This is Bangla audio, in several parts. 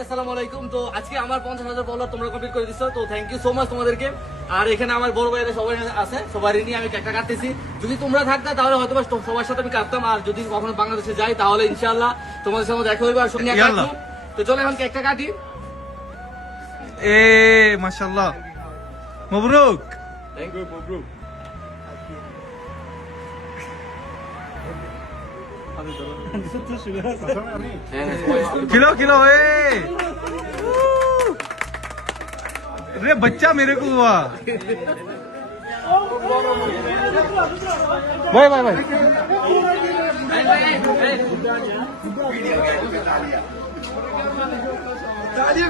আসসালামু আলাইকুম। তো আজকে আমার 50,000 ফলোয়ার তোমরা কমপ্লিট করে দিচ্ছ, তো থ্যাংক ইউ সো মাচ তোমাদেরকে। আর এখানে আমার বড় ভাইরা সবাই আছে, সবাই নিয়ে আমি কেকটা কাটতেছি। যদি তোমরা থাকতে তাহলে হয়তো সবার সাথে আমি কাটতাম, আর যদি কখনো বাংলাদেশে যাই তাহলে ইনশাআল্লাহ তোমাদের সাথে দেখা হইবে আর সঙ্গে কাটবো। তো চলো এখন কেকটা কাটি। মাশাআল্লাহ, মবরুক। Thank you মবরুক। खिलो खिलो रे बच्चा मेरे को हुआ। भाई भाई भाई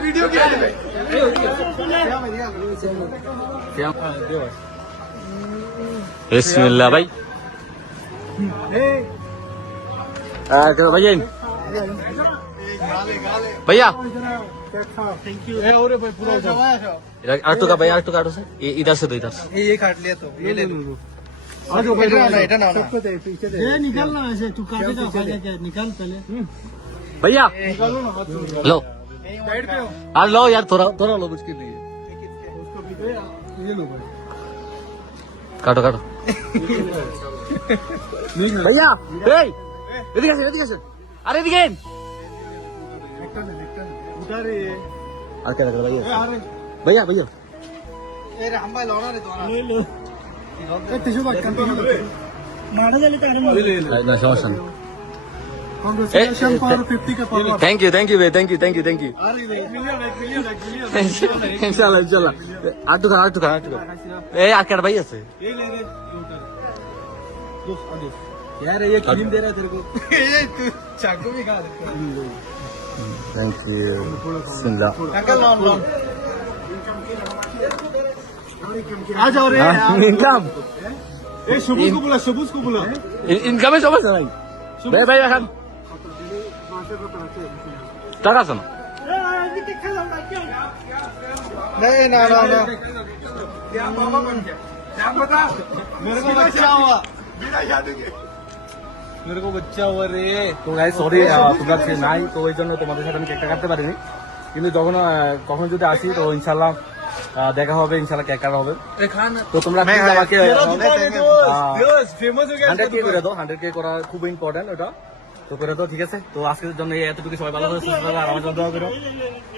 वीडियो क्या है? बिस्मिल्लाह भाई। भैया आटू का भैया, आटू काटो से इधर से, तो इधर से ये काट लिया तो ये ले लो। निकलना ऐसे तू काटेगा निकाल पहले भैया लो साइड पे हो। आज लो यार, थोड़ा थोड़ा लो मुझके लिए। ये लो काटो काटो भैया। এদিকে আসেন, এদিকে আসেন, আরে এদিকে उधर ये আর কেন ভাইয়া भैया भैया ए रे हम भाई लौड़ा रे तो ले लो ए टिश्यू बात कर मारे चले तारे मारे না সমস্যা নেই। कांग्रेचुलेशन फॉर 50 के फॉलोअर थैंक यू भाई, थैंक यू अरे 1 मिलियन इंशाल्लाह इंशाल्लाह। आटू खा ए आकर भाई আছে ये ले रे दोस्त यार ये क्रीम दे रहा है तेरे को। ये तू चाकू भी खा देता है। थैंक यू बिस्मिल्लाह। अंकल लॉन आ जाओ रे इनकम ए शुभूस को बुला इनकम है समझ नहीं भाई भाई এখন টাকা শোনো नहीं ना क्या बाबा बन गया क्या बता मेरे को बच्चा हुआ बिना शादी के मेरे को बच्चा हुआ रे। তো গাইস সরি তোমরা ছিল নাই, তো ওই জন্য তোমাদের সাথে আমি কেকটা কাটতে পারিনি, কিন্তু যখন কখন যদি আসি তো ইনশাআল্লাহ দেখা হবে, ইনশাআল্লাহ কেক কাটা হবে। তো তোমরা প্লিজ আমাকে फेमस हो गया 100K করে দাও, 100K করা খুব ইম্পর্টেন্ট ওটা, তো করে দাও ঠিক আছে। তো আজকের জন্য এতটুকু, সবাই ভালো করে সুস্থ থাকো আর আমার জন্য দোয়া করো।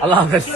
আল্লাহ হাফেজ।